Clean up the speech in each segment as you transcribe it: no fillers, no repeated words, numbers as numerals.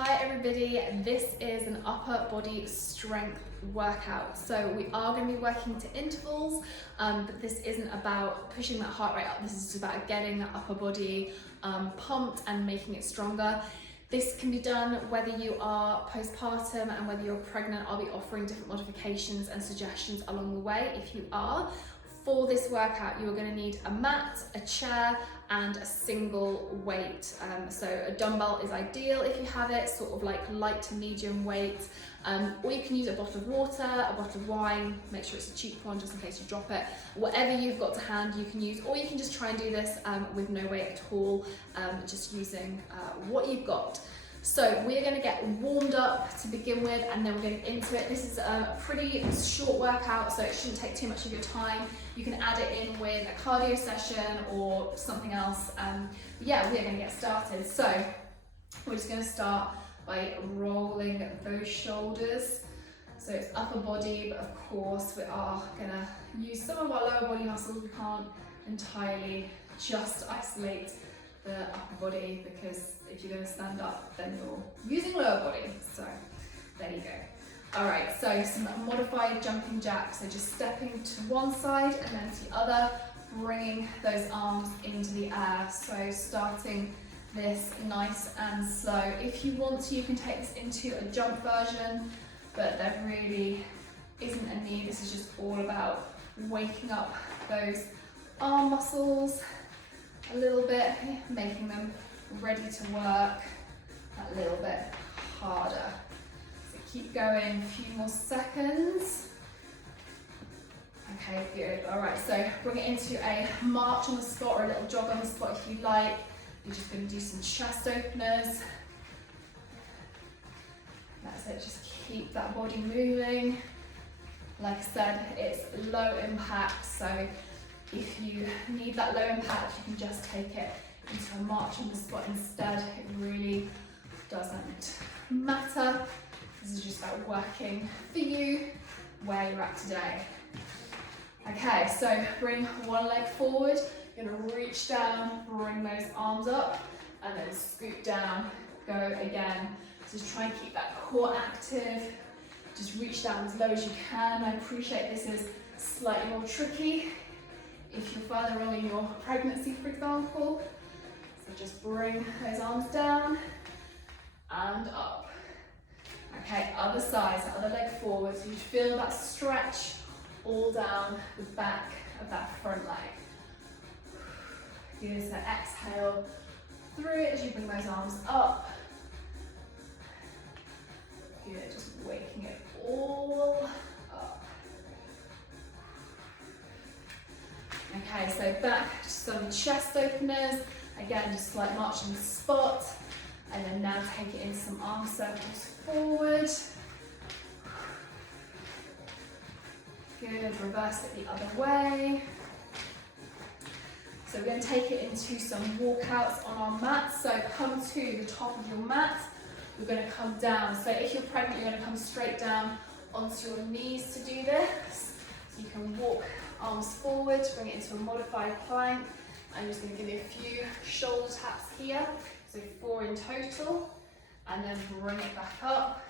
Hi everybody, this is an upper body strength workout. So we are going to be working to intervals, but this isn't about pushing that heart rate up. This is just about getting that upper body pumped and making it stronger. This can be done whether you are postpartum and whether you're pregnant. I'll be offering different modifications and suggestions along the way if you are. For this workout, you're going to need a mat, a chair, and a single weight. So a dumbbell is ideal if you have it, sort of like light to medium weight. Or you can use a bottle of water, a bottle of wine, make sure it's a cheap one just in case you drop it. Whatever you've got to hand you can use, or you can just try and do this with no weight at all, just using what you've got. So we're going to get warmed up to begin with, and then we're getting into it. This is a pretty short workout, so it shouldn't take too much of your time. You can add it in with a cardio session or something else. Yeah, we're going to get started. So we're just going to start by rolling those shoulders. So it's upper body, but of course we are going to use some of our lower body muscles. We can't entirely just isolate the upper body, because if you're going to stand up then you're using lower body. So there you go. Alright, so some modified jumping jacks, so just stepping to one side and then to the other, bringing those arms into the air. So starting this nice and slow. If you want to, you can take this into a jump version, but there really isn't a need. This is just all about waking up those arm muscles a little bit, making them ready to work a little bit harder. So keep going, a few more seconds. Okay, good. All right, so bring it into a march on the spot or a little jog on the spot if you like. You're just going to do some chest openers. That's it, just keep that body moving. Like I said, it's low impact, so if you need that low impact, you can just take it into a march on the spot instead. It really doesn't matter. This is just about working for you where you're at today. Okay, so bring one leg forward. You're going to reach down, bring those arms up, and then scoot down, go again. So just try and keep that core active. Just reach down as low as you can. I appreciate this is slightly more tricky if you're further along in your pregnancy, for example. So just bring those arms down and up. Okay, other side, so other leg forward. So you feel that stretch all down the back of that front leg. Good, so exhale through it as you bring those arms up. Good, just waking it all up. Okay, so back to some chest openers. Again, just slight march on the spot. And then now take it into some arm circles forward. Good, reverse it the other way. So we're going to take it into some walkouts on our mat. So come to the top of your mat. We're going to come down. So if you're pregnant, you're going to come straight down onto your knees to do this. So you can walk arms forward, bring it into a modified plank. I'm just going to give you a few shoulder taps here, so 4 in total, and then bring it back up.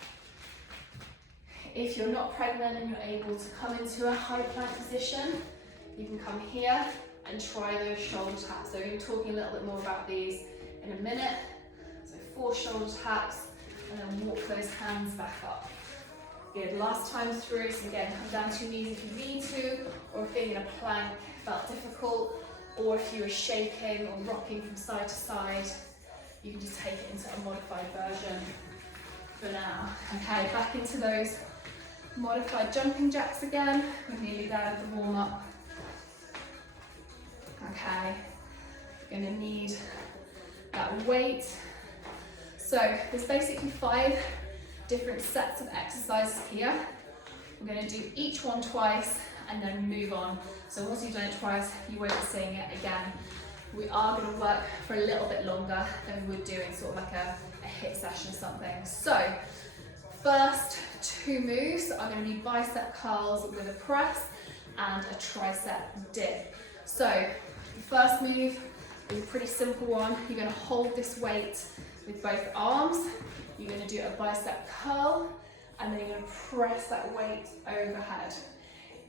If you're not pregnant and you're able to come into a high plank position, you can come here and try those shoulder taps. So we're talking a little bit more about these in a minute. So 4 shoulder taps, and then walk those hands back up. Good, last time through, so again, come down to your knees if you need to, or if being in a plank felt difficult, or if you were shaking or rocking from side to side, you can just take it into a modified version for now. Okay, back into those modified jumping jacks again. We're nearly there with the warm up. Okay, you're gonna need that weight. So there's basically 5 different sets of exercises here. We're going to do each one twice and then move on. So once you've done it twice, you won't be seeing it again. We are going to work for a little bit longer than we would do in sort of like a HIIT session or something. So first 2 moves are going to be bicep curls with a press and a tricep dip. So the first move is a pretty simple one. You're going to hold this weight with both arms. You're going to do a bicep curl, and then you're going to press that weight overhead.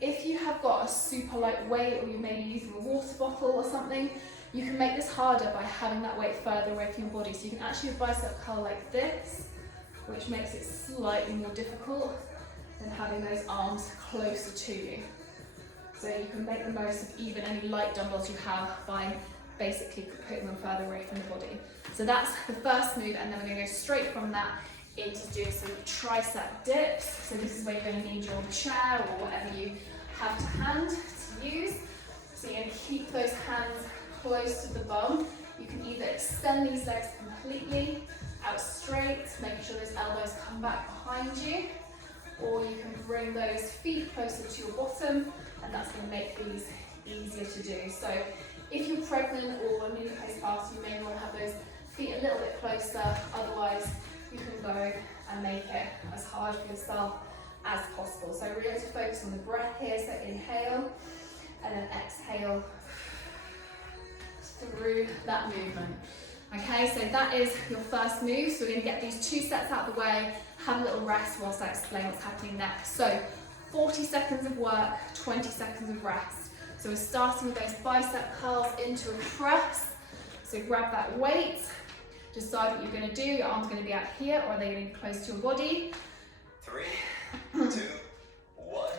If you have got a super light weight, or you're maybe using a water bottle or something, you can make this harder by having that weight further away from your body. So you can actually do a bicep curl like this, which makes it slightly more difficult than having those arms closer to you. So you can make the most of even any light dumbbells you have by basically putting them further away from the body. So that's the first move, and then we're going to go straight from that into doing some tricep dips. So this is where you're going to need your chair or whatever you have to hand to use. So you're going to keep those hands close to the bum. You can either extend these legs completely out straight, making sure those elbows come back behind you, or you can bring those feet closer to your bottom, and that's going to make these easier to do. So if you're pregnant or newly postpartum, you may want to have those feet a little bit closer, otherwise you can go and make it as hard for yourself as possible. So really to focus on the breath here, so inhale and then exhale through that movement. Okay, so that is your first move. So we're going to get these 2 sets out of the way, have a little rest whilst I explain what's happening next. So 40 seconds of work, 20 seconds of rest. So we're starting with those bicep curls into a press. So grab that weight, decide what you're going to do. Your arm's going to be out here, or are they going to be close to your body? 3, 2, 1.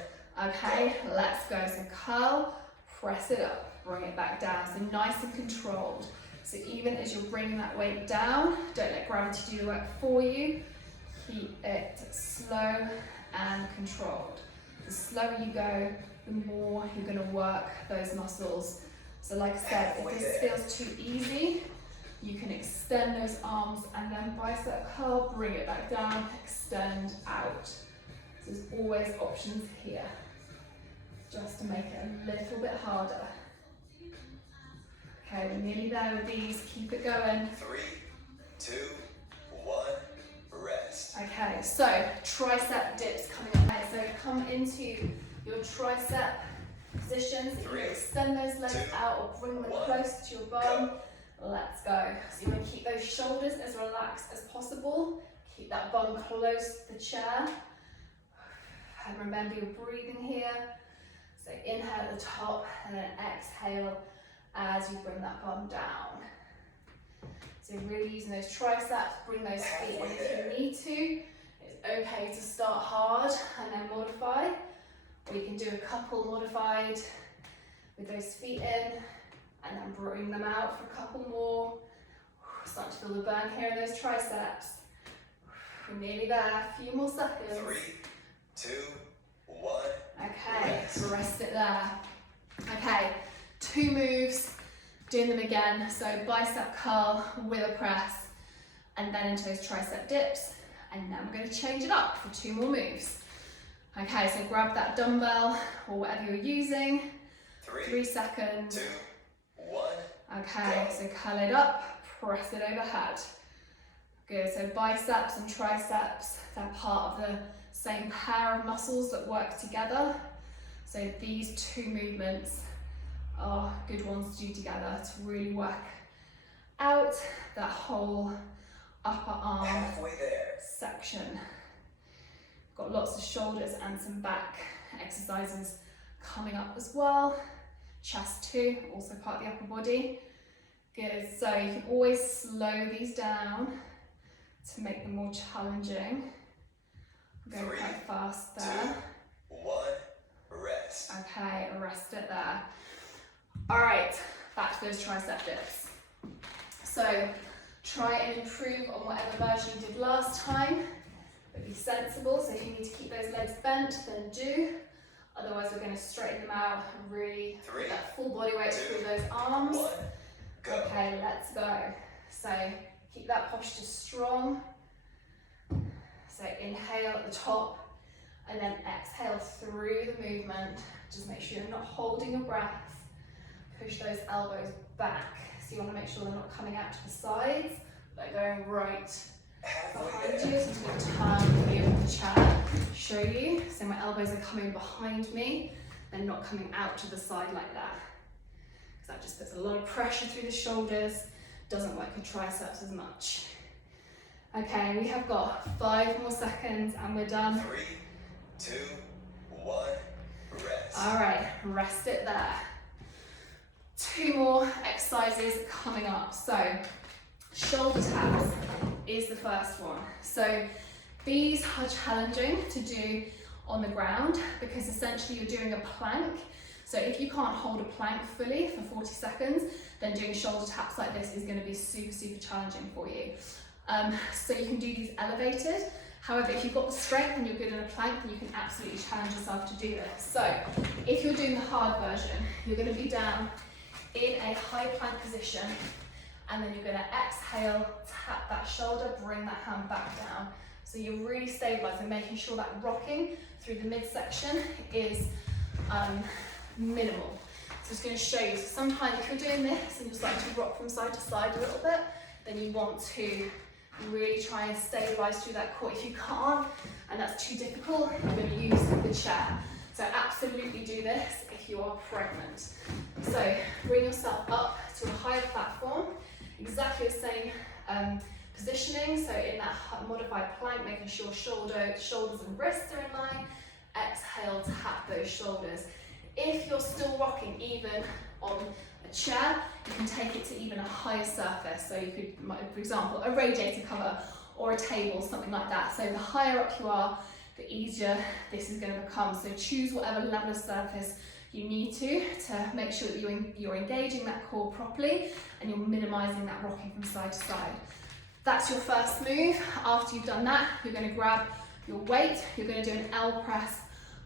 Okay, let's go. So curl, press it up, bring it back down. So nice and controlled. So even as you're bringing that weight down, don't let gravity do the work for you. Keep it slow and controlled. The slower you go, the more you're going to work those muscles. So like I said, if this feels too easy, you can extend those arms and then bicep curl, bring it back down, extend out. So there's always options here, just to make it a little bit harder. Okay, we're nearly there with these, keep it going. 3, 2, 1, rest. Okay, so tricep dips coming up. Okay, so come into your tricep position. So you extend those legs out or bring them close to your bum. Let's go. So you want to keep those shoulders as relaxed as possible. Keep that bum close to the chair. And remember you're breathing here. So inhale at the top and then exhale as you bring that bum down. So really using those triceps, bring those feet in if you need to. It's okay to start hard and then modify. Or you can do a couple modified with those feet in and then bring them out for a couple more. Start to feel the burn here in those triceps. We're nearly there, a few more seconds. 3, 2, 1. Okay, rest it there. Okay, 2 moves, doing them again. So bicep curl with a press, and then into those tricep dips. And then we're going to change it up for 2 more moves. Okay, so grab that dumbbell or whatever you're using. 3 seconds. 2, 1. Okay, so curl it up, press it overhead. Good, so biceps and triceps, they're part of the same pair of muscles that work together. So these 2 movements are good ones to do together to really work out that whole upper arm section. Got lots of shoulders and some back exercises coming up as well. Chest too, also part of the upper body. Good, so you can always slow these down to make them more challenging. Go quite fast there. 2, 1, rest. Okay, rest it there. All right, back to those tricep dips. So try and improve on whatever version you did last time, but be sensible. So if you need to keep those legs bent, then do. Otherwise, we're going to straighten them out and really put that full body weight through those arms. 1, go. Okay, let's go. So keep that posture strong. So inhale at the top and then exhale through the movement. Just make sure you're not holding your breath. Push those elbows back. So you want to make sure they're not coming out to the sides, but they're going right behind you. So I'm just going to turn the view of the chair, show you. So my elbows are coming behind me and not coming out to the side like that. Because that just puts a lot of pressure through the shoulders, doesn't work your triceps as much. Okay, we have got 5 more seconds and we're done. 3, 2, 1, rest. All right, rest it there. 2 more exercises coming up. So, shoulder taps is the first one. So, these are challenging to do on the ground because essentially you're doing a plank. So if you can't hold a plank fully for 40 seconds, then doing shoulder taps like this is going to be super, super challenging for you. So you can do these elevated. However, if you've got the strength and you're good in a plank, then you can absolutely challenge yourself to do this. So if you're doing the hard version, you're going to be down in a high plank position, and then you're going to exhale, tap that shoulder, bring that hand back down. So you're really stabilizing, making sure that rocking through the midsection is minimal. So it's going to show you. So sometimes if you're doing this and you're starting to rock from side to side a little bit, then you want to really try and stabilize through that core. If you can't, and that's too difficult, you're going to use the chair. So absolutely do this if you are pregnant. So bring yourself up to a higher platform, exactly the same positioning. So in that modified plank, making sure shoulders and wrists are in line. Exhale, tap those shoulders. If you're still rocking even on a chair, you can take it to even a higher surface. So you could, for example, a radiator cover or a table, something like that. So the higher up you are, the easier this is going to become. So choose whatever level of surface you need to make sure that you're engaging that core properly and you're minimizing that rocking from side to side. That's your first move. After you've done that, you're going to grab your weight, you're going to do an L press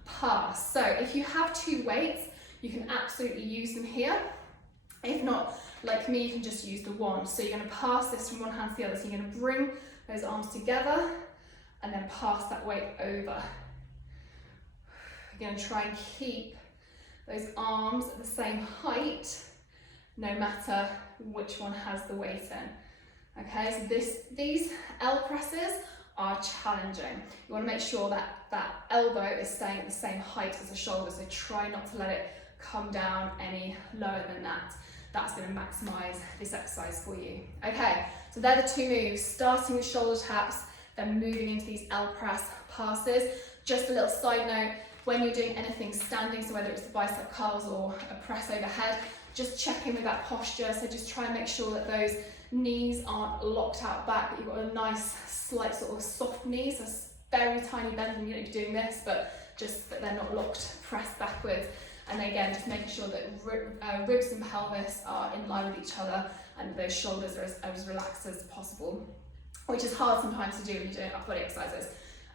pass. So if you have 2 weights, you can absolutely use them here. If not, like me, you can just use the one. So you're going to pass this from one hand to the other. So you're going to bring those arms together and then pass that weight over. You're going to try and keep those arms at the same height, no matter which one has the weight in. Okay, so these L presses are challenging. You want to make sure that that elbow is staying at the same height as the shoulder, so try not to let it come down any lower than that. That's going to maximize this exercise for you. Okay, so they're the 2 moves, starting with shoulder taps, then moving into these L press passes. Just a little side note, when you're doing anything standing, so whether it's the bicep curls or a press overhead, just check in with that posture. So just try and make sure that those knees aren't locked out back, but you've got a nice, slight sort of soft knee, so very tiny bend when you're doing this, but just that they're not locked, pressed backwards. And again, just making sure that ribs and pelvis are in line with each other and those shoulders are as relaxed as possible, which is hard sometimes to do when you're doing upper body exercises.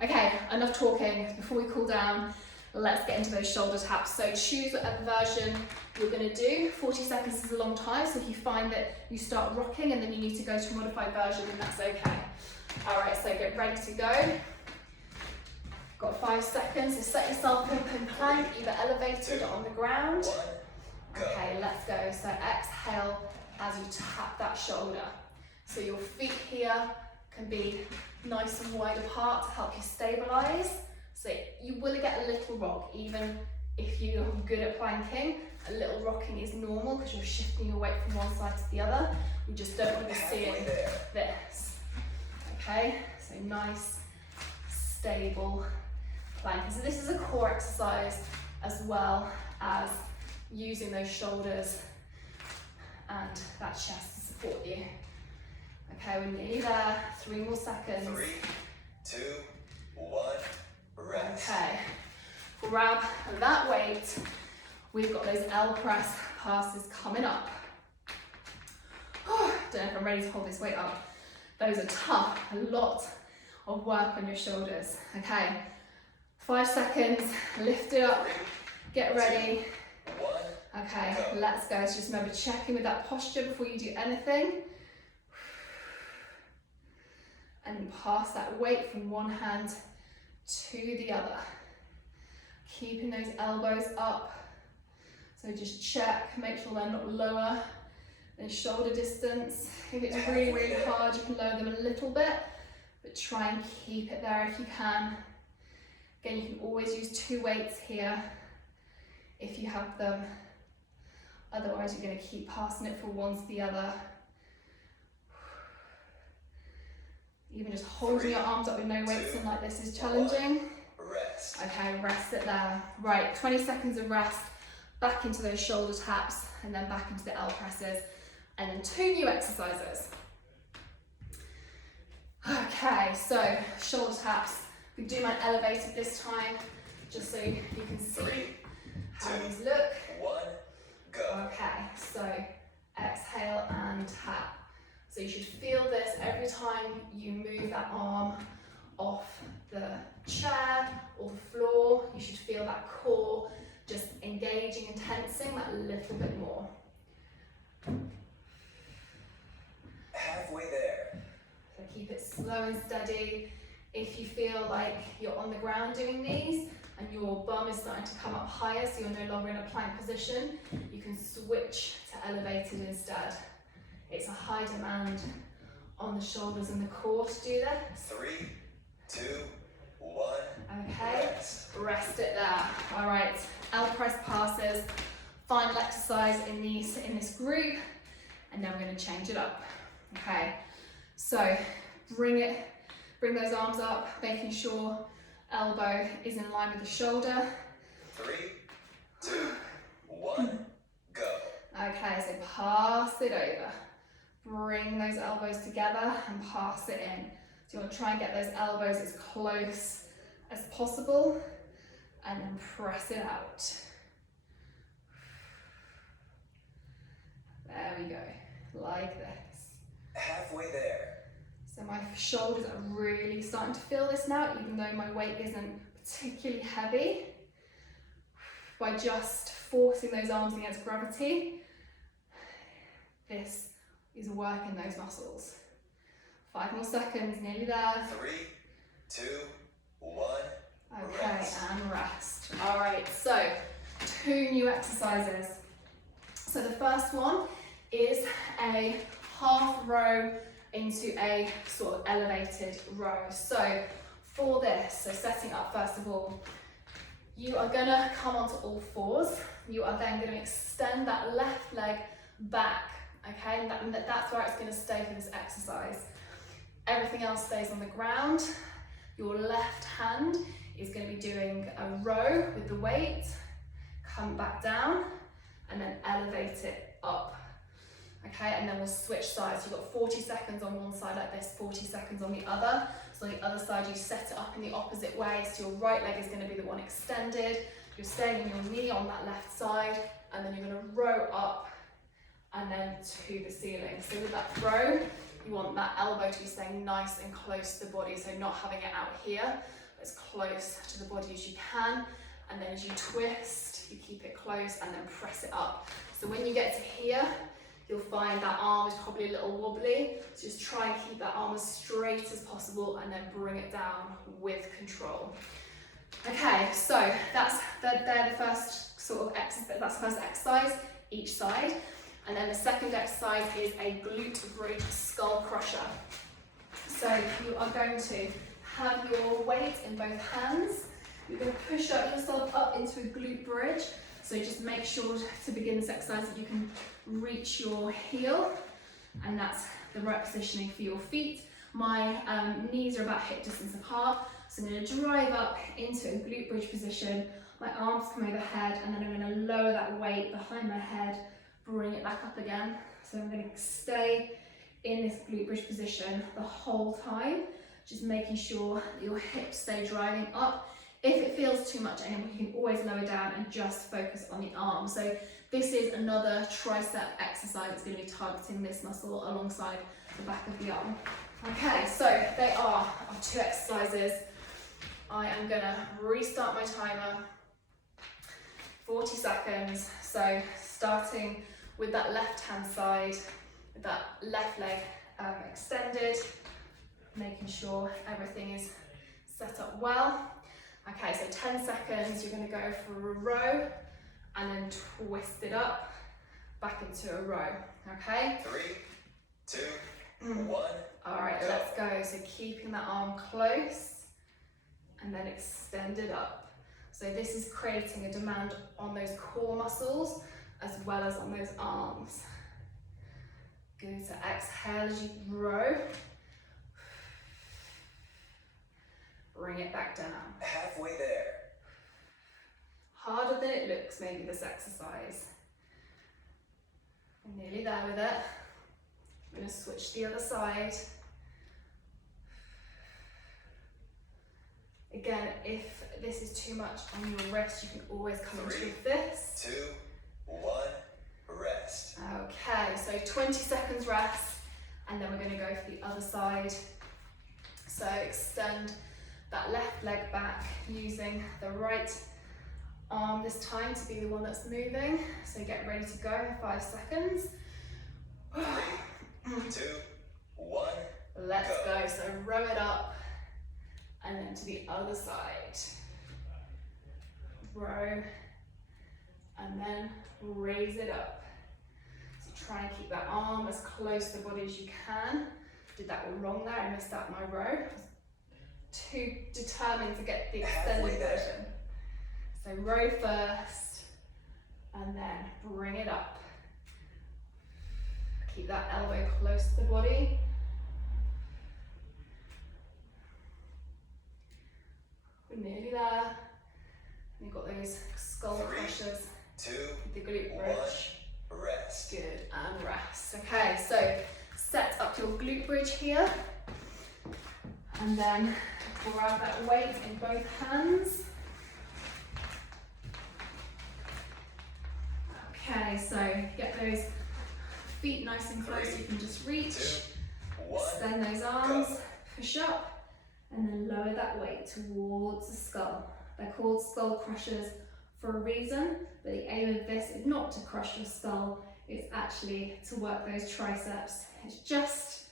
Okay, enough talking. Before we cool down, let's get into those shoulder taps. So choose whatever version you're going to do. 40 seconds is a long time, so if you find that you start rocking and then you need to go to a modified version, then that's okay. All right, so get ready to go. Got 5 seconds, so set yourself up in plank, either elevated or on the ground. 1, go. Okay, let's go. So exhale as you tap that shoulder. So your feet here can be nice and wide apart to help you stabilize. So you will get a little rock, even if you're good at planking. A little rocking is normal because you're shifting your weight from one side to the other. We just don't want to be seeing this. Okay, so nice, stable planking. So this is a core exercise as well as using those shoulders and that chest to support you. Okay, we're nearly there. 3 more seconds. 3, 2, 1, rest. Okay, grab that weight. We've got those L press passes coming up. Don't know if I'm ready to hold this weight up. Those are tough, a lot of work on your shoulders. Okay, 5 seconds, lift it up, get ready. 1, okay, let's go. So just remember, check in with that posture before you do anything. And pass that weight from one hand to the other. Keeping those elbows up. So just check, make sure they're not lower than shoulder distance. If it's really, really hard, you can lower them a little bit, but try and keep it there if you can. Again, you can always use 2 weights here if you have them. Otherwise, you're going to keep passing it from one to the other. Even just holding your arms up with no weights in like this is challenging. Rest. Okay, rest it there. Right, 20 seconds of rest, back into those shoulder taps, and then back into the L presses, and then 2 new exercises. Okay, so shoulder taps. We do mine elevated this time, just so you can see how these look. 1, go. Okay, so exhale and tap. So you should feel this every time you move that arm off the chair or the floor. You should feel that core just engaging and tensing that little bit more. Halfway there. So keep it slow and steady. If you feel like you're on the ground doing these and your bum is starting to come up higher, so you're no longer in a plank position, you can switch to elevated instead. It's a high demand on the shoulders and the core to do this. 3, 2, 1. Okay, rest it there. All right, L press passes, final exercise in this group, and then we're going to change it up. Okay, so bring those arms up, making sure elbow is in line with the shoulder. 3, 2, 1, go. Okay, so pass it over. Bring those elbows together and pass it in. So you want to try and get those elbows as close as possible, and then press it out. There we go, like this. Halfway there. So my shoulders are really starting to feel this now, even though my weight isn't particularly heavy. By just forcing those arms against gravity, this is working those muscles. 5 more seconds, nearly there. 3, 2, 1. Okay, Rest. and rest. All right, so 2 new exercises. So the first one is a half row into a sort of elevated row. So for this, so setting up first of all, you are gonna come onto all fours. You are then gonna extend that left leg back, okay? And that's where it's gonna stay for this exercise. Everything else stays on the ground. Your left hand is going to be doing a row with the weight, come back down, and then elevate it up. Okay, and then we'll switch sides. You've got 40 seconds on one side like this, 40 seconds on the other. So on the other side, you set it up in the opposite way. So your right leg is going to be the one extended. You're staying in your knee on that left side, and then you're going to row up and then to the ceiling. So with that row, you want that elbow to be staying nice and close to the body, so not having it out here, but as close to the body as you can. And then as you twist, you keep it close and then press it up. So when you get to here, you'll find that arm is probably a little wobbly. So just try and keep that arm as straight as possible and then bring it down with control. Okay, so they're the first sort of exercise, that's the first exercise, each side. And then the second exercise is a glute bridge skull crusher. So you are going to have your weight in both hands. You're going to push up yourself up into a glute bridge. So just make sure to begin this exercise that you can reach your heel, and that's the right positioning for your feet. My knees are about hip distance apart, so I'm going to drive up into a glute bridge position. My arms come overhead, and then I'm going to lower that weight behind my head, bring it back up again. So I'm going to stay in this glute bridge position the whole time, just making sure that your hips stay driving up. If it feels too much anymore, you can always lower down and just focus on the arm. So this is another tricep exercise that's going to be targeting this muscle alongside the back of the arm. Okay, so they are our 2 exercises. I am going to restart my timer. 40 seconds. So starting with that left hand side, with that left leg extended, making sure everything is set up well. Okay, so 10 seconds, you're going to go for a row and then twist it up back into a row. Okay? 3, 2, 1. All right, let's go. So keeping that arm close and then extend it up. So this is creating a demand on those core muscles as well as on those arms. Good, so exhale as you row. bring it back down. Halfway there. Harder than it looks, maybe, this exercise. I'm nearly there with it. I'm going to switch to the other side. Again, if this is too much on your wrist, you can always come into your fist. 2, 1, rest. Okay, so 20 seconds rest, and then we're going to go for the other side. So extend that left leg back using the right arm this time to be the one that's moving. So get ready to go in 5 seconds. 3, 2, 1, Let's go. So row it up and then to the other side. Row and then raise it up. So try and keep that arm as close to the body as you can. Did that all wrong there, I missed out my row. I was too determined to get the extended version. So row first and then bring it up. Keep that elbow close to the body. We're nearly there. And you've got those skull crushers. 2, The glute 1, bridge. rest. Good, and rest. Okay, so set up your glute bridge here. And then grab that weight in both hands. Okay, so get those feet nice and close, you can just reach. 2, 1, Extend those arms, push up, and then lower that weight towards the skull. They're called skull crushers for a reason, but the aim of this is not to crush your skull, it's actually to work those triceps. It's just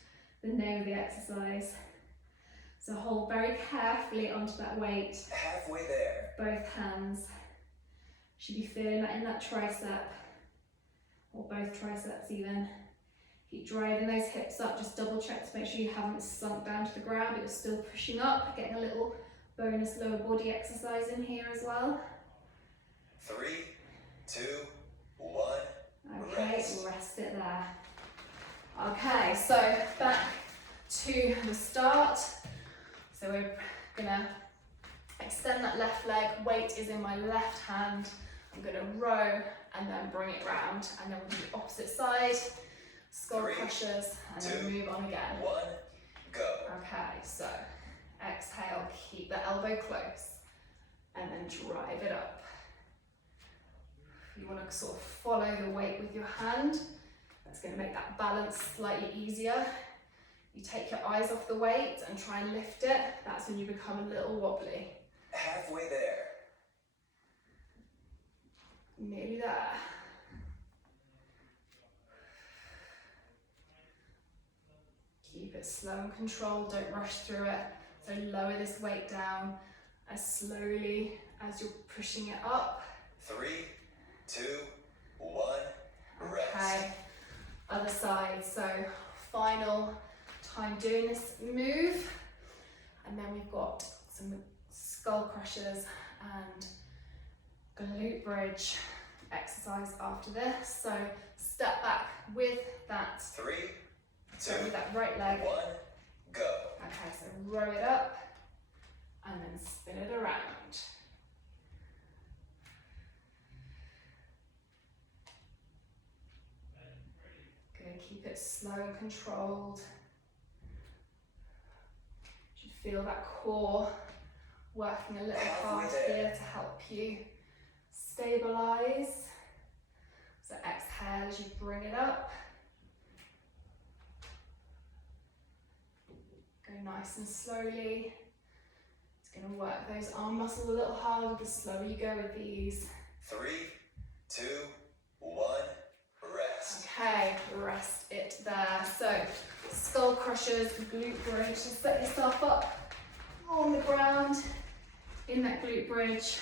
the name of the exercise. So hold very carefully onto that weight. Halfway there. Both hands. Should be feeling that in that tricep, or both triceps even. Keep driving those hips up, just double check to make sure you haven't sunk down to the ground, but you're still pushing up, getting a little bonus lower body exercise in here as well. 3, 2, 1, okay, rest it there. Okay, so back to the start. So we're gonna extend that left leg, weight is in my left hand. I'm gonna row and then bring it round, and then we'll do the opposite side, skull 3, crushers, and 2, then move on again. 1, go. Okay, so exhale, keep the elbow close, and then drive it up. You want to sort of follow the weight with your hand. That's going to make that balance slightly easier. You take your eyes off the weight and try and lift it. That's when you become a little wobbly. Halfway there. Nearly there. Keep it slow and controlled, don't rush through it. So lower this weight down as slowly as you're pushing it up. 3, 2, 1, rest. Okay, other side. So final time doing this move. And then we've got some skull crushers and glute bridge exercise after this. So step back with that, 3, 2, with that right leg. 1, go. Okay, so row it up and then spin it around. Good, keep it slow and controlled. You should feel that core working a little hard here to help you stabilize. So exhale as you bring it up. Go nice and slowly. It's going to work those arm muscles a little harder the slower you go with these. 3, 2, 1, rest. Okay, rest it there. So, skull crushers, glute bridge. Just set yourself up on the ground in that glute bridge,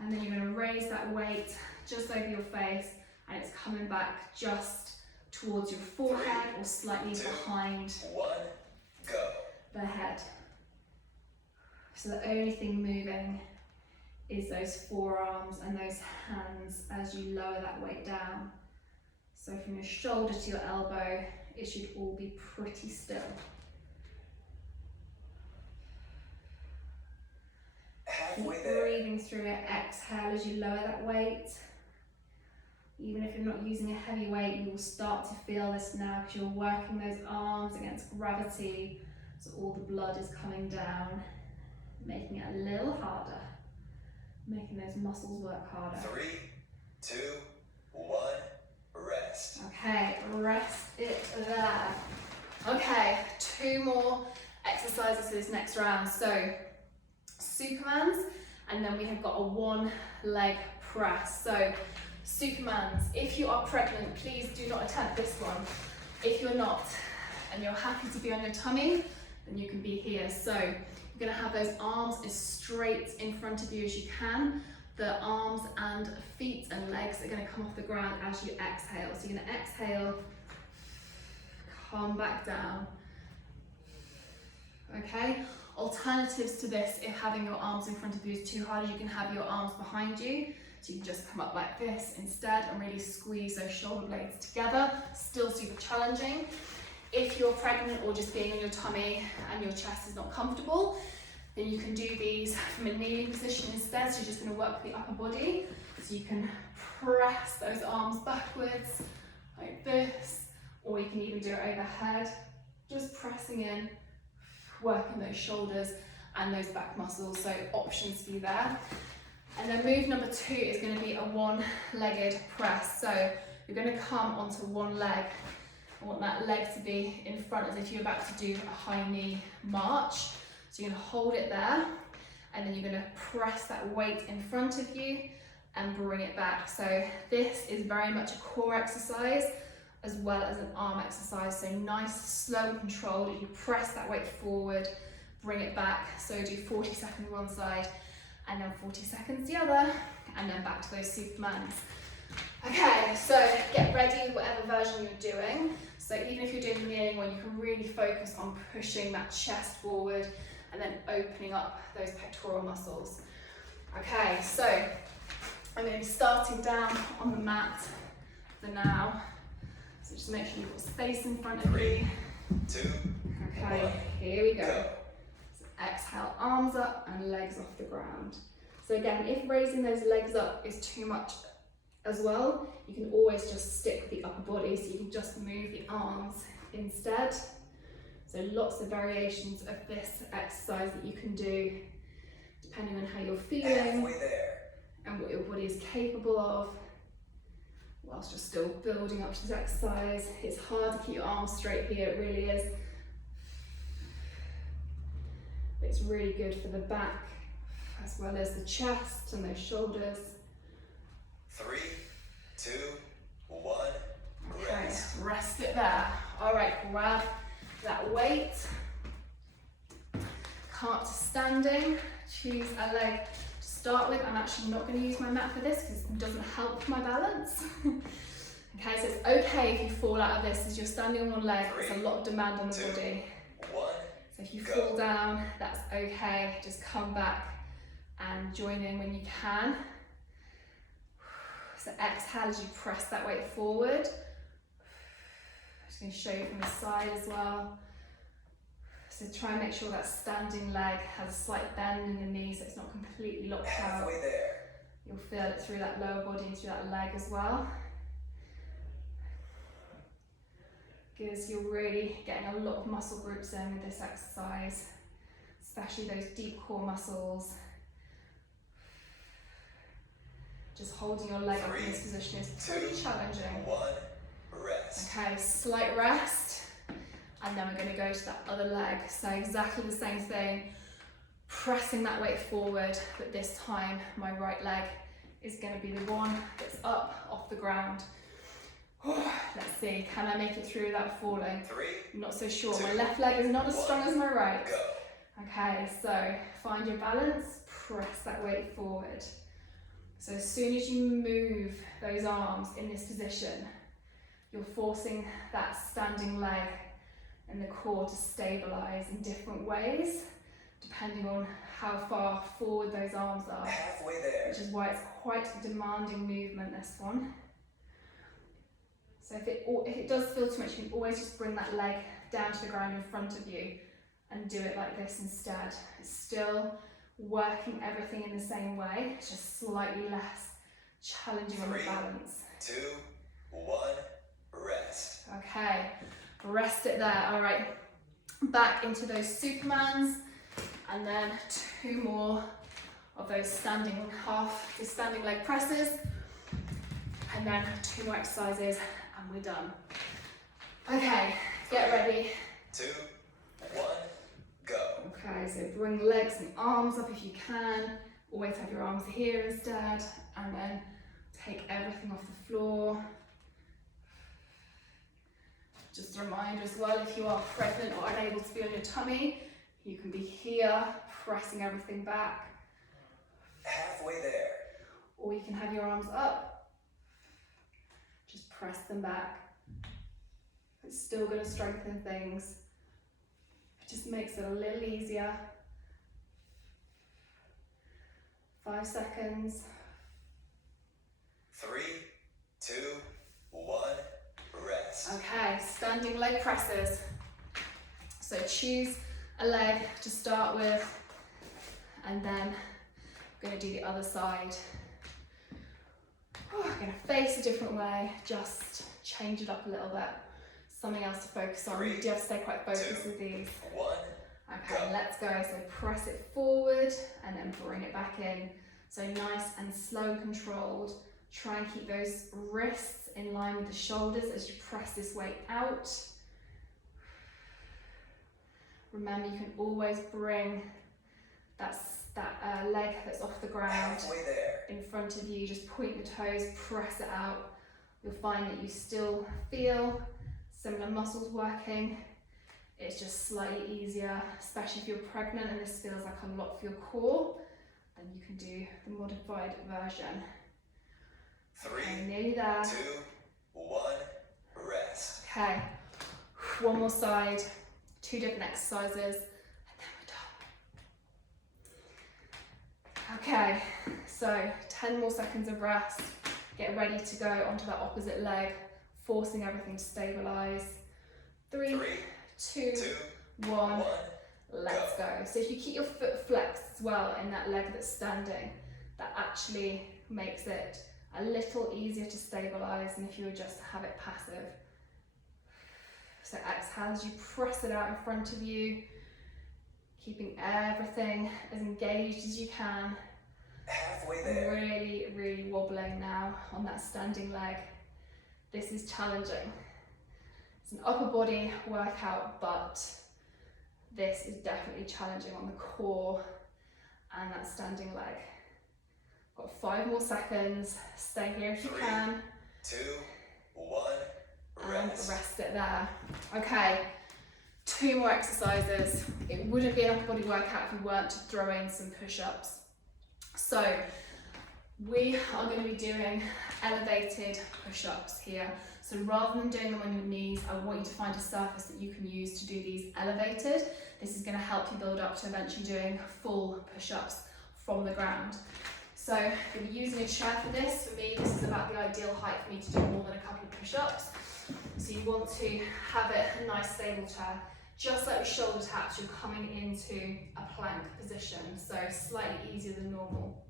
and then you're going to raise that weight just over your face, and it's coming back just towards your forehead or slightly 2, behind 1, go. the head. So the only thing moving is those forearms and those hands as you lower that weight down. So from your shoulder to your elbow, it should all be pretty still. Halfway there. breathing through it. Exhale as you lower that weight. Even if you're not using a heavy weight, you will start to feel this now because you're working those arms against gravity. So all the blood is coming down, making it a little harder, making those muscles work harder. 3, 2, 1, rest. Okay, rest it there. Okay, 2 more exercises for this next round. So Supermans, and then we have got a 1 leg press. So Supermans, if you are pregnant, please do not attempt this one. If you're not, and you're happy to be on your tummy, then you can be here. So you're gonna have those arms as straight in front of you as you can. The arms and feet and legs are gonna come off the ground as you exhale. So you're gonna exhale, come back down. Okay, alternatives to this, if having your arms in front of you is too hard, you can have your arms behind you. So you can just come up like this instead and really squeeze those shoulder blades together. Still super challenging. If you're pregnant or just being on your tummy and your chest is not comfortable, then you can do these from a kneeling position instead. So you're just going to work the upper body. So you can press those arms backwards like this, or you can even do it overhead. Just pressing in, working those shoulders and those back muscles. So options for you there. And then move number 2 is going to be a 1-legged press. So you're going to come onto one leg. I want that leg to be in front as if you're about to do a high knee march. So you're going to hold it there, and then you're going to press that weight in front of you and bring it back. So this is very much a core exercise as well as an arm exercise. So nice, slow and controlled. You press that weight forward, bring it back. So do 40 seconds one side, and then 40 seconds the other, and then back to those Supermans. Okay, so get ready, whatever version you're doing. So even if you're doing the kneeling one, you can really focus on pushing that chest forward and then opening up those pectoral muscles. Okay, so I'm going to be starting down on the mat for now. So just make sure you've got space in front of you. 2, Okay, 1, here we go. go. So exhale, arms up and legs off the ground. So again, if raising those legs up is too much as well, you can always just stick with the upper body, so you can just move the arms instead. So lots of variations of this exercise that you can do depending on how you're feeling Halfway there. and what your body is capable of, whilst you're still building up to this exercise. It's hard to keep your arms straight here, it really is. It's really good for the back as well as the chest and those shoulders. 3, 2, 1, Okay, rest. rest it there. All right, grab that weight. Come up to standing. Choose a leg to start with. I'm actually not going to use my mat for this because it doesn't help my balance. Okay, so it's okay if you fall out of this as you're standing on one leg. There's a lot of demand on the 2, body. 1, So if you go. fall down, that's okay. Just come back and join in when you can. So exhale as you press that weight forward. Just going to show you from the side as well. So try and make sure that standing leg has a slight bend in the knee so it's not completely locked out. Halfway there. You'll feel it through that lower body and through that leg as well. Because you're really getting a lot of muscle groups in with this exercise, especially those deep core muscles. Just holding your leg up in this position is pretty challenging. 1, rest. Okay, slight rest, and then we're going to go to that other leg. So exactly the same thing, pressing that weight forward, but this time my right leg is going to be the one that's up off the ground. Let's see, can I make it through without falling? 3, Not so sure. 2, My left leg is not as strong as my right. go. Okay, so find your balance, press that weight forward. So as soon as you move those arms in this position, you're forcing that standing leg and the core to stabilize in different ways, depending on how far forward those arms are, Halfway there. which is why it's quite a demanding movement, this one. So if it does feel too much, you can always just bring that leg down to the ground in front of you and do it like this instead. It's still working everything in the same way, it's just slightly less challenging on the 3, balance. 2, 1, rest. Okay, rest it there. All right, back into those Supermans, and then 2 more of those standing leg presses, and then 2 more exercises, and we're done. Okay, get ready. 2, 1, go. Okay, so bring legs and arms up if you can. Always have your arms here instead, and then take everything off the floor. Just a reminder as well, if you are pregnant or unable to be on your tummy, you can be here, pressing everything back. Halfway there. Or you can have your arms up, just press them back. It's still going to strengthen things. It just makes it a little easier. 5 seconds. 3, 2, 1, rest. Okay, standing leg presses. So choose a leg to start with, and then we're going to do the other side. We're going to face a different way, just change it up a little bit. Something else to focus on. 3, You do have to stay quite focused 2, with these. 1, Okay, go. let's go. So press it forward and then bring it back in. So nice and slow and controlled. Try and keep those wrists in line with the shoulders as you press this weight out. Remember, you can always bring that leg that's off the ground Halfway there. in front of you. Just point the toes, press it out. You'll find that you still feel similar muscles working. It's just slightly easier, especially if you're pregnant and this feels like a lot for your core, then you can do the modified version. 3, Okay, nearly there. 2, 1, rest. Okay, one more side, 2 different exercises, and then we're done. Okay, so 10 more seconds of rest. Get ready to go onto that opposite leg, forcing everything to stabilize. 3, 2, 1, let's go. So if you keep your foot flexed as well in that leg that's standing, that actually makes it a little easier to stabilize than if you were just to have it passive. So exhale as you press it out in front of you, keeping everything as engaged as you can. Halfway there. Really, really wobbling now on that standing leg. This is challenging. It's an upper body workout, but this is definitely challenging on the core and that standing leg. Got 5 more seconds. Stay here if you 3, can. 2, 1, And rest. rest it there. Okay, 2 more exercises. It wouldn't be an upper body workout if we weren't to throw in some push-ups. So we are going to be doing elevated push-ups here. So rather than doing them on your knees, I want you to find a surface that you can use to do these elevated. This is going to help you build up to eventually doing full push-ups from the ground. So I'm going to be using a chair for this. For me, this is about the ideal height for me to do more than a couple of push-ups. So you want to have it a nice stable chair. Just like with shoulder taps, you're coming into a plank position, so slightly easier than normal.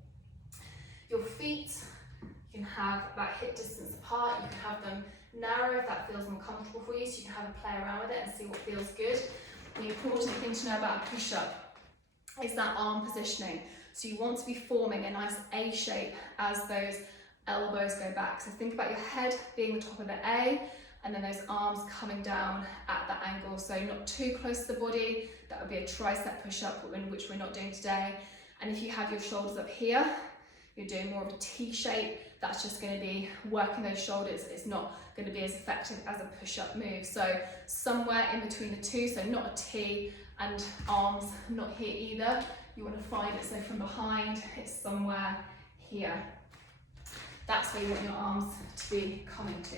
Your feet, you can have about hip distance apart. You can have them narrow if that feels more comfortable for you, so you can have a play around with it and see what feels good. The important thing to know about a push-up is that arm positioning. So you want to be forming a nice A shape as those elbows go back. So think about your head being the top of the A, and then those arms coming down at that angle. So not too close to the body. That would be a tricep push-up, which we're not doing today. And if you have your shoulders up here, you're doing more of a T shape. That's just going to be working those shoulders. It's not going to be as effective as a push-up move. So somewhere in between the two, so not a T and arms not here either. You want to find it, so from behind, it's somewhere here. That's where you want your arms to be coming to.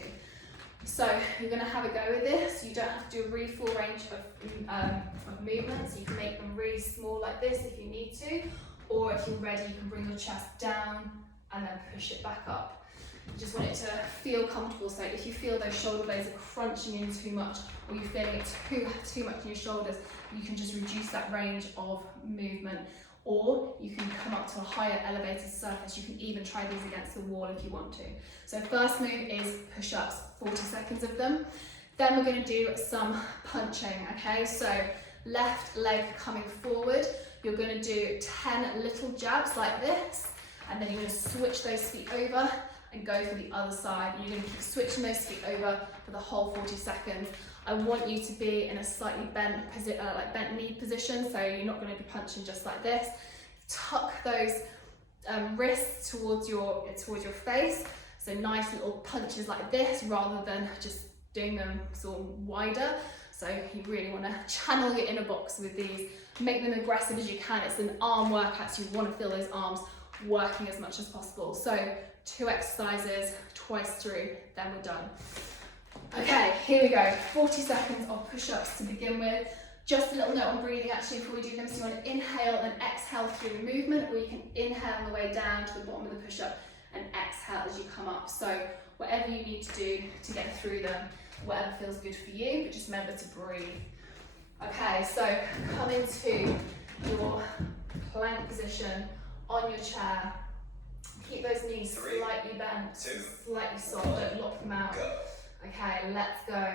So you're going to have a go with this. You don't have to do a really full range of movements. You can make them really small like this if you need to, or if you're ready, you can bring your chest down and then push it back up. You just want it to feel comfortable. So if you feel those shoulder blades are crunching in too much, or you're feeling it too much in your shoulders, you can just reduce that range of movement. or you can come up to a higher elevated surface. You can even try these against the wall if you want to. So first move is push-ups, 40 seconds of them. Then we're going to do some punching, okay? So left leg coming forward, you're going to do 10 little jabs like this, and then you're going to switch those feet over and go for the other side. You're going to keep switching those feet over for the whole 40 seconds. I want you to be in a slightly bent knee position, so you're not going to be punching just like this. Tuck those wrists towards your face, so nice little punches like this rather than just doing them sort of wider. So you really want to channel your inner box with these, make them aggressive as you can. It's an arm workout, so you want to feel those arms working as much as possible. So 2 exercises, twice through, then we're done. Okay, here we go. 40 seconds of push-ups to begin with. Just a little note on breathing actually before we do them. So you want to inhale and exhale through the movement, or you can inhale on the way down to the bottom of the push-up and exhale as you come up. So whatever you need to do to get through them, whatever feels good for you, but just remember to breathe. Okay, so come into your plank position on your chair. Keep those knees slightly bent, slightly soft, don't lock them out. Okay, let's go.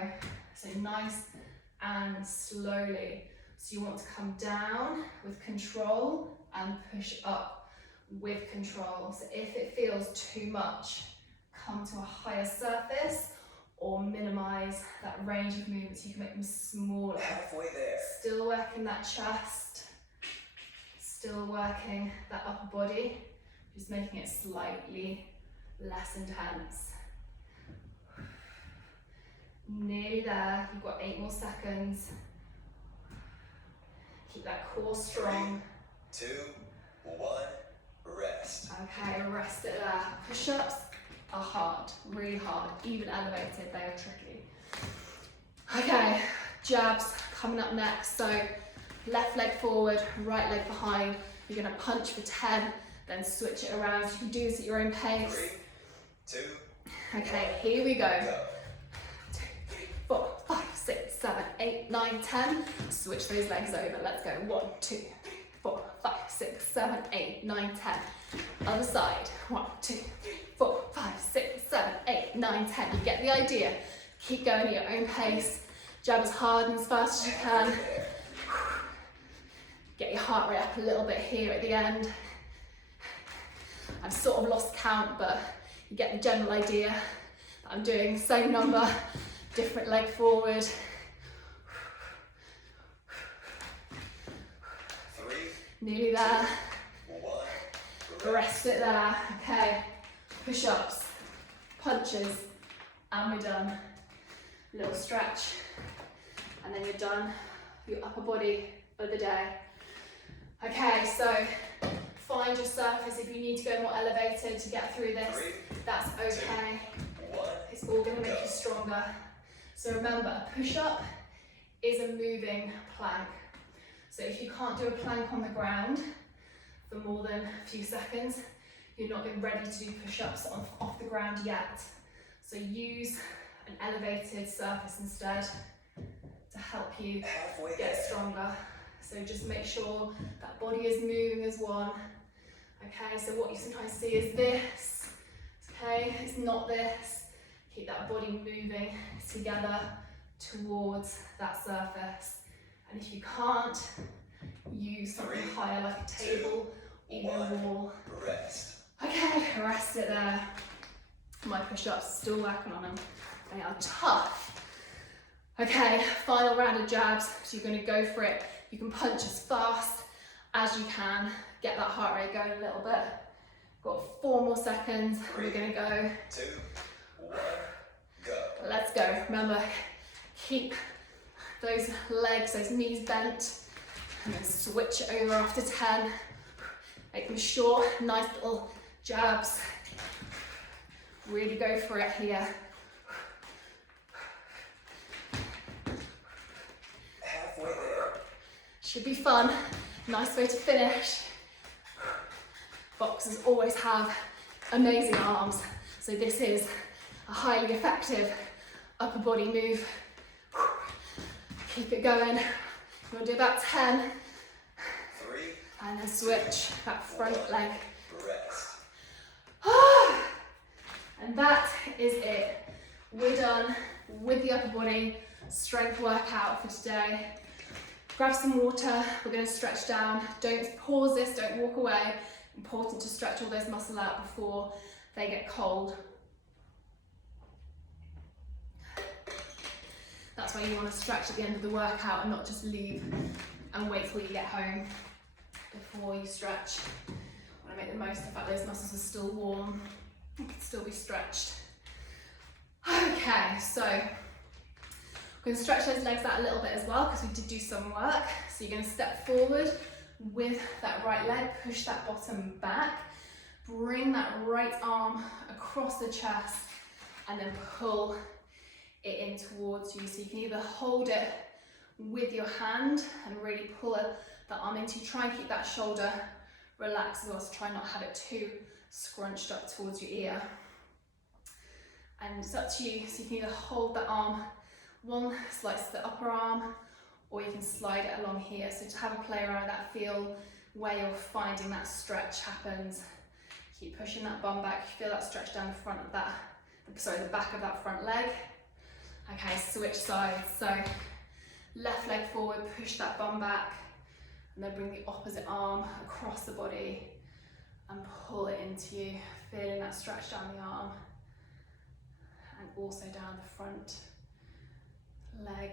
So nice and slowly. So you want to come down with control and push up with control. So if it feels too much, come to a higher surface or minimize that range of movements. You can make them smaller. Halfway there. Still working that chest, still working that upper body, just making it slightly less intense. Nearly there, you've got 8 more seconds. Keep that core strong. 3, 2, 1, rest. Okay, rest it there. Push-ups are hard, really hard, even elevated, they are tricky. Okay, jabs coming up next. So left leg forward, right leg behind. You're gonna punch for 10, then switch it around. You can do this at your own pace. 3, 2, okay, here we go. go. 2, 3, 4, 5, 6, 7, 8, 9, 10. Switch those legs over. Let's go. 1, 2, 3, 4, 5, 6, 7, 8, 9, 10. Other side. 1, 2, 3, 4, 5, 6, 7, 8, 9, 10. You get the idea. Keep going at your own pace. Jab as hard and as fast as you can. Get your heart rate up a little bit here at the end. I've sort of lost count, but you get the general idea that I'm doing same number, different leg forward. 3, Nearly there. 1, Rest it there. Okay. Push-ups, punches, and we're done. Little stretch, and then you're done. Your upper body of the day. Okay, so find your surface. If you need to go more elevated to get through this, 3, that's okay. 2, 1. It's all going to make you stronger. So remember, a push-up is a moving plank. So if you can't do a plank on the ground for more than a few seconds, you're not getting ready to do push-ups off the ground yet. So use an elevated surface instead to help you get stronger. So just make sure that body is moving as one. Okay, so what you sometimes see is this. Okay, it's not this. Keep that body moving together towards that surface. And if you can't, use something higher like a table, even a wall. Rest. Okay, rest it there. My push-ups, still working on them. They are tough. Okay, final round of jabs. So you're going to go for it. You can punch as fast as you can. Get that heart rate going a little bit. Got 4 more seconds. We're going to go. 2, 1, go. Let's go. Remember, keep those legs, those knees bent, and then switch it over after 10. Make them short, nice little jabs. Really go for it here. Halfway there. Should be fun. Nice way to finish. Boxers always have amazing arms, so this is a highly effective upper body move. Keep it going. You want to do about 10. 3, And then switch that front leg. Rest. And that is it. We're done with the upper body strength workout for today. Grab some water, we're going to stretch down. Don't pause this, don't walk away. Important to stretch all those muscles out before they get cold. That's why you want to stretch at the end of the workout and not just leave and wait till you get home before you stretch. You want to make the most of the fact those muscles are still warm and can still be stretched. Okay, so we're going to stretch those legs out a little bit as well because we did do some work. So you're going to step forward with that right leg, push that bottom back, bring that right arm across the chest and then pull it in towards you. So you can either hold it with your hand and really pull the arm into you. Try and keep that shoulder relaxed as well, so try not to have it too scrunched up towards your ear. And it's up to you, so you can either hold that arm, one slice the upper arm, or you can slide it along here. So to have a play around that, feel where you're finding that stretch happens. Keep pushing that bum back, feel that stretch down the front of that, the back of that front leg. Okay, switch sides. So left leg forward, push that bum back, and then bring the opposite arm across the body and pull it into you, feeling that stretch down the arm and also down the front leg.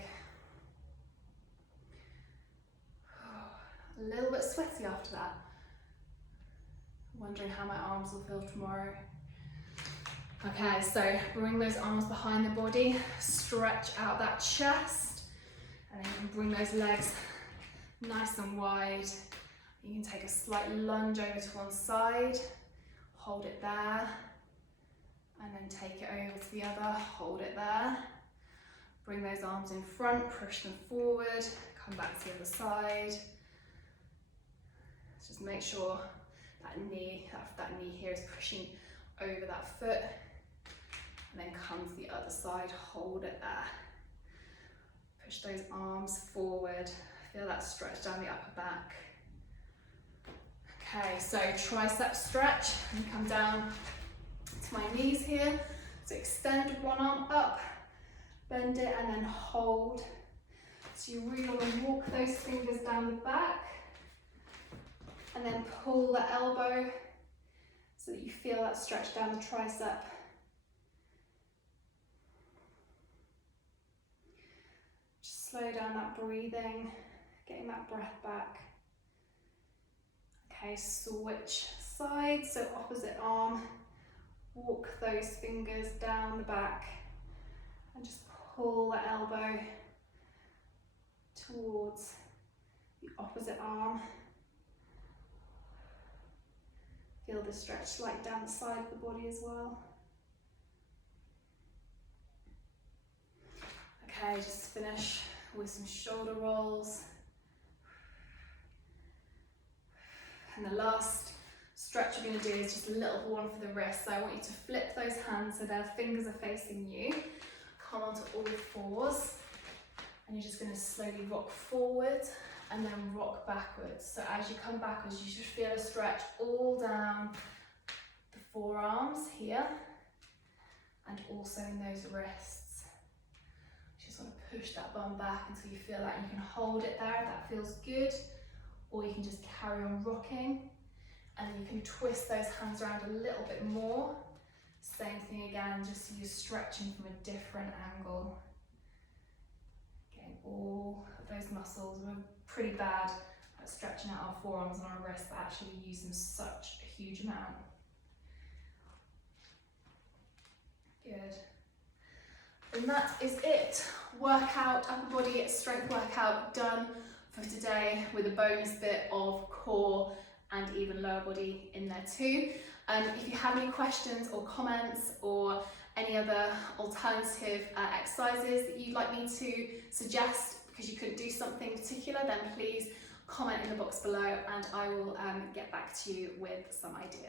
A little bit sweaty after that. Wondering how my arms will feel tomorrow. Okay, so bring those arms behind the body, stretch out that chest, and then you can bring those legs nice and wide. You can take a slight lunge over to one side, hold it there, and then take it over to the other, hold it there. Bring those arms in front, push them forward, come back to the other side. Just make sure that knee here is pushing over that foot. And then come to the other side, hold it there. Push those arms forward, feel that stretch down the upper back. Okay, so tricep stretch, and come down to my knees here. So extend one arm up, bend it and then hold. So you really want to walk those fingers down the back and then pull the elbow so that you feel that stretch down the tricep. Just slow down that breathing, getting that breath back. Okay, switch sides, so opposite arm, walk those fingers down the back and just pull the elbow towards the opposite arm. Feel the stretch slightly down the side of the body as well. Okay, just finish with some shoulder rolls. And the last stretch we're going to do is just a little one for the wrist. So I want you to flip those hands so their fingers are facing you. Come onto all fours. And you're just going to slowly rock forward and then rock backwards. So as you come backwards, you should feel a stretch all down the forearms here and also in those wrists. Just want to push that bum back until you feel that. You can hold it there if that feels good, or you can just carry on rocking, and you can twist those hands around a little bit more. Same thing again, just so you're stretching from a different angle. Getting all of those muscles. We're pretty bad at stretching out our forearms and our wrists, but actually we use them such a huge amount. Good. And that is it. Workout, upper body strength workout done for today, with a bonus bit of core and even lower body in there too. If you have any questions or comments or any other alternative exercises that you'd like me to suggest because you couldn't do something particular, then please comment in the box below and I will get back to you with some ideas.